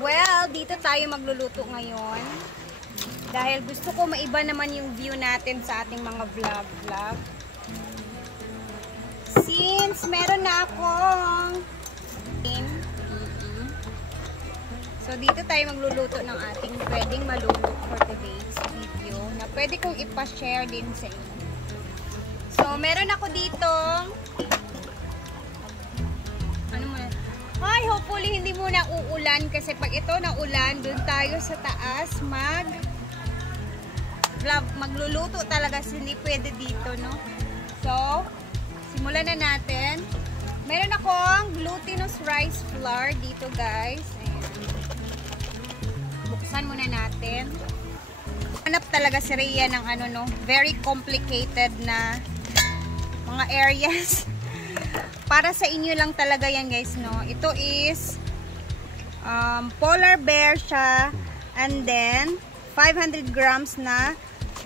Well, dito tayo magluluto ngayon. Dahil gusto ko maiba naman yung view natin sa ating mga vlog. Since meron na akong so dito tayo magluluto ng ating pwedeng maluto for today's video na pwede kong ipa-share din sa inyo. So meron ako dito hopefully hindi muna uulan kasi pag ito na ulan, dun tayo sa taas magluluto talaga, hindi pwede dito, no? So, simulan na natin. Meron akong glutinous rice flour dito, guys. Ayan. Buksan muna natin. Hanap talaga si Rhea ng very complicated na mga areas. Para sa inyo lang talaga yan, guys, no? Ito is polar bear siya, and then 500 grams na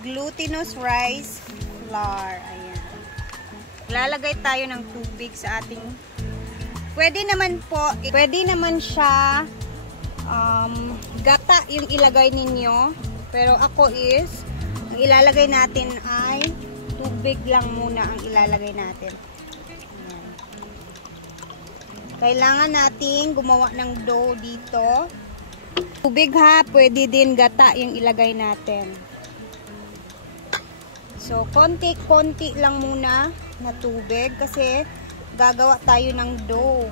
glutinous rice flour. Ayan. Lalagay tayo ng tubig sa ating, pwede naman siya gata yung ilagay ninyo, pero ako is ang ilalagay natin ay tubig lang muna ang ilalagay natin. Kailangan natin gumawa ng dough dito. Tubig ha, pwede din gata yung ilagay natin. So, konti-konti lang muna na tubig kasi gagawa tayo ng dough.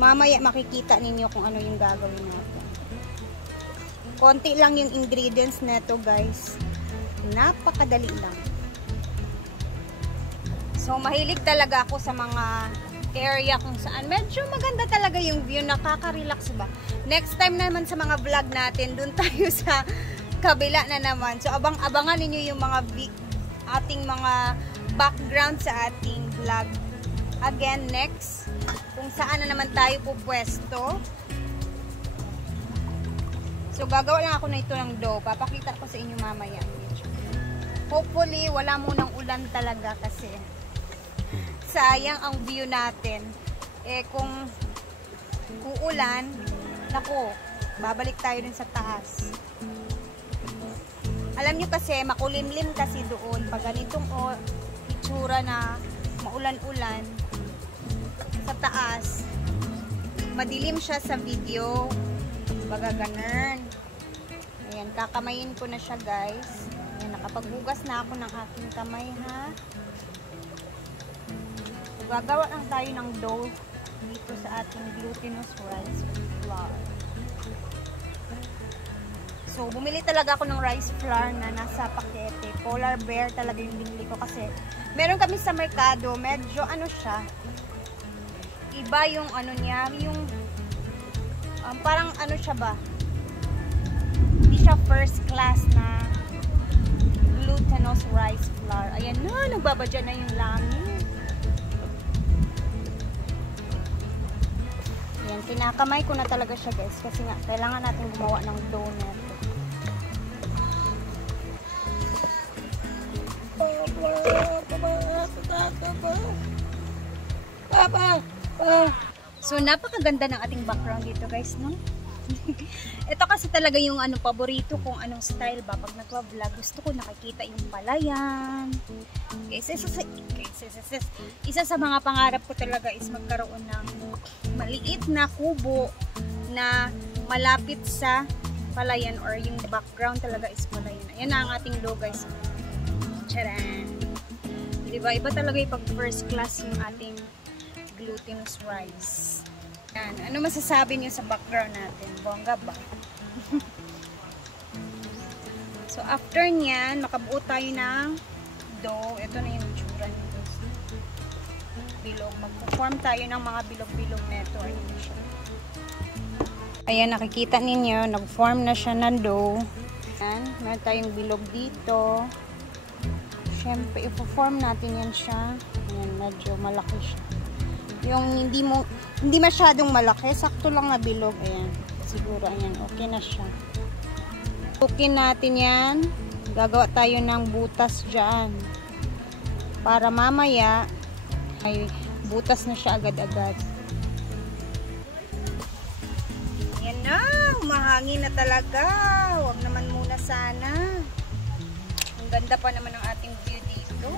Mamaya makikita ninyo kung ano yung gagawin natin. Konti lang yung ingredients neto, guys. Napakadali lang. So, mahilig talaga ako sa mga area kung saan medyo maganda talaga yung view, nakaka-relax ba. Next time naman sa mga vlog natin, dun tayo sa kabila na naman. So abangan niyo yung mga ating mga background sa ating vlog. Again, next, kung saan na naman tayo pupwesto. So gagawa lang ako na ito ng dough. Papakita ko sa inyo mamaya. Hopefully, wala munang ulan talaga kasi sayang ang view natin. Kung uulan, nako, babalik tayo din sa taas. Alam nyo kasi, makulimlim kasi doon. Pag ganitong itsura na maulan-ulan sa taas, madilim siya sa video. Baga ganun. Ayan, kakamayin ko na siya, guys. Ayan, nakapaghugas na ako ng aking kamay, ha. Gagawa lang tayo ng dough dito sa ating glutinous rice flour. So, bumili talaga ako ng rice flour na nasa pakete. Polar bear talaga yung binili ko kasi meron kami sa merkado. Medyo siya. Iba yung niya. Yung parang siya ba? Hindi siya first class na glutinous rice flour. Ayan na, nagbabadya na yung langit. Ayan, kinakamay ko na talaga siya, guys, kasi nga kailangan natin gumawa ng dough natin. So napakaganda ng ating background dito, guys, no? Ito kasi talaga yung paborito kong style ba pag nagwa-vlog. Gusto ko nakikita yung palayan. Isa sa mga pangarap ko talaga is magkaroon ng maliit na kubo na malapit sa palayan, or yung background talaga is palayan. Ayan na ang ating dough, guys. Charan! Diba? Iba talaga yung pag first class yung ating glutinous rice. Yan. Ano masasabi niyo sa background natin? Bongga ba? So, after nyan, makabuo tayo ng dough. Ito na yung itsura nito. Bilog. Mag-form tayo ng mga bilog-bilog neto. Ayan siya. Ayan, nakikita ninyo. Nag-form na siya ng dough. Ayan. Meron tayong bilog dito. Siyempre, i-form natin yan siya. Ayan, medyo malaki siya. Yung hindi masyadong malaki, sakto lang na bilog. Ayan, siguro, ayan, okay na siya. Tukin natin yan. Gagawa tayo ng butas dyan. Para mamaya, ay butas na siya agad-agad. mahangin na talaga. Huwag naman muna sana. Ang ganda pa naman ng ating view dito.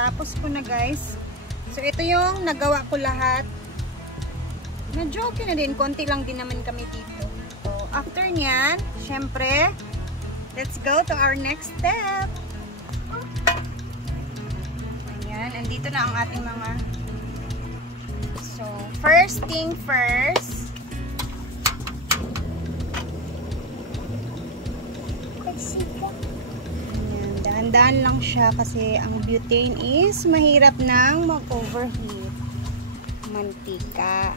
Tapos ko na guys. So ito yung nagawa ko lahat. Medyo okay na din. Konti lang din naman kami dito. So after nyan, syempre, let's go to our next step. Ayan. Andito na ang ating mga. So first thing first. Dahan-dahan lang siya kasi ang butane is mahirap nang mag-overheat. Mantika.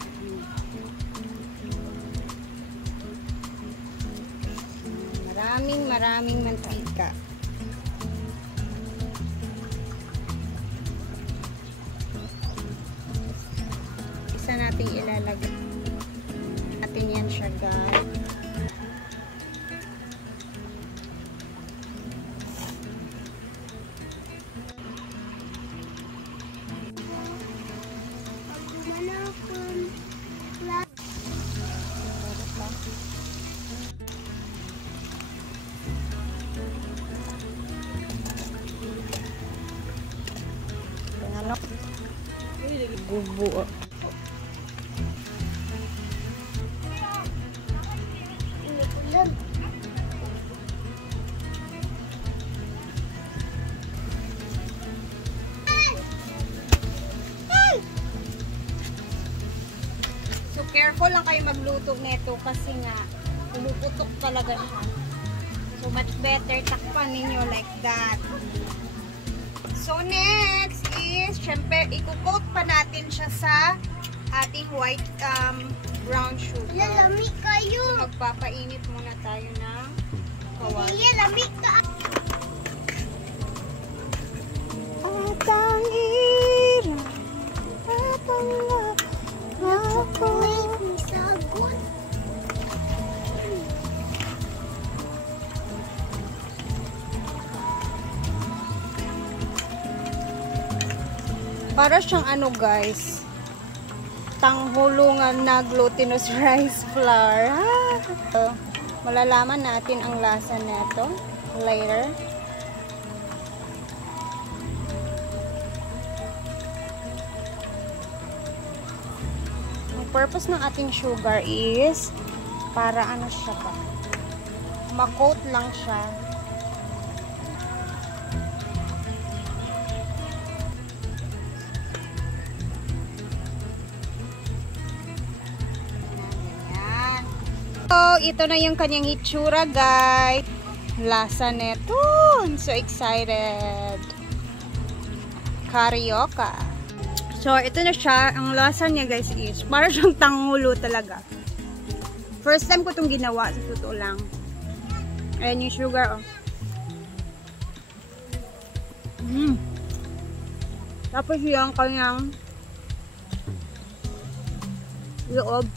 Maraming mantika. Isa natin ilalagay. Natin yan siya guys. Gubo. So careful lang kayo magluto nito kasi nga pumuputok talaga siya. So much better takpan ninyo like that. So next is, syempre, i-coat pa natin siya sa ating white brown sugar. Lalamig kayo. So magpapainit muna tayo ng kawali. Lalamig ka. At ang hirap, at ang ako. May sabon. Para siyang ano guys, tanghulungan na glutinous rice flour. Malalaman natin ang lasa nito later. Ang purpose ng ating sugar is para ano siya ba? Ma-coat lang siya. So, ito na yung kanyang hitsura, guys. Lasa neto. I'm so excited. Carioca. So, ito na siya. Ang lasa niya, guys, is para siyang tanghulo talaga. First time ko itong ginawa, sa totoo lang. Ayan yung sugar, oh. Tapos yung kanyang loob.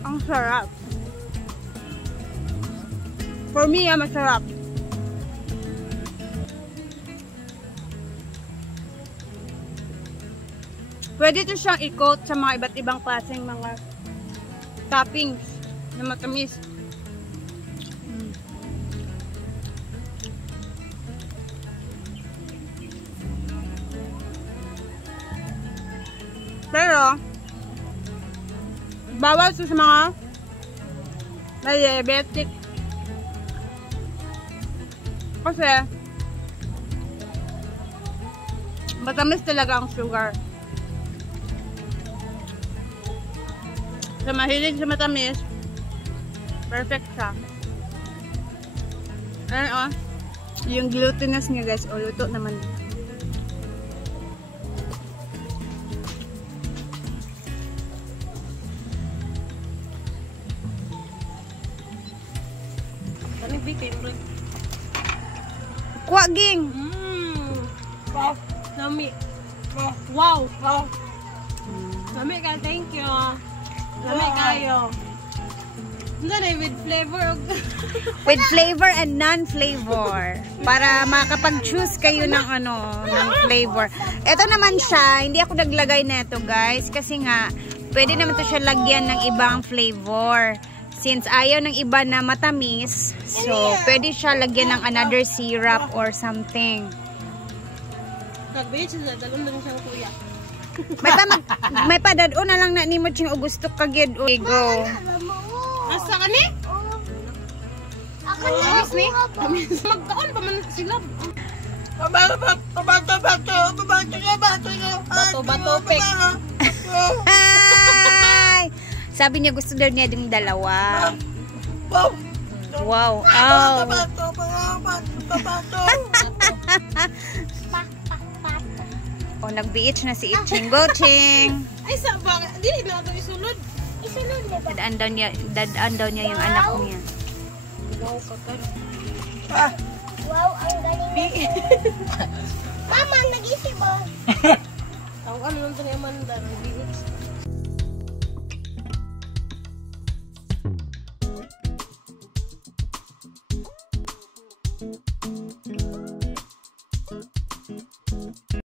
Ang sarap. For me, masarap. Pwede ito siyang i-coat sa mga iba't ibang klaseng mga toppings na matamis. oh. Bawal sa mga diabetic. Kasi matamis talaga ang sugar. Sa mahilig sa matamis, perfect siya. Ayan oh. Yung glutinous niya guys, o luto naman. Ano ba favorite? Kuha ging. Wow. Nami. Wow. Wow. Nami ka, thank you. Nami kayo. Hindi na with flavor. With flavor and non-flavor. Para makapag-choose kayo ng ng flavor. Ito naman siya, hindi ako naglagay nito guys. Kasi nga, pwede naman to siya lagyan ng ibang flavor. Since ayaw ng iba na matamis, so pwede siya lagyan ng another syrup or something. Nag-beach na, dalawang lang siyang kuya. May padado na lang na nimo ching gusto ka gyud. Okay, go. Asa ka ni? Ako na Amis ni? ako. Magkaon pa man sila. Bato-bato pek. Ay! Sabi niya gusto daw niya ding dalawa. Wow. Oh. Oh, nag-beach na si Iching. Go, Ching! Ay, sa ba? Dili na ito isulod. Isunod na ba? Dadaan daw niya yung anak niya. Wow, kakan. Wow, ang galing. Mama, nag-isip ba? Tawagan lang ito ni Amanda. Nag-beach.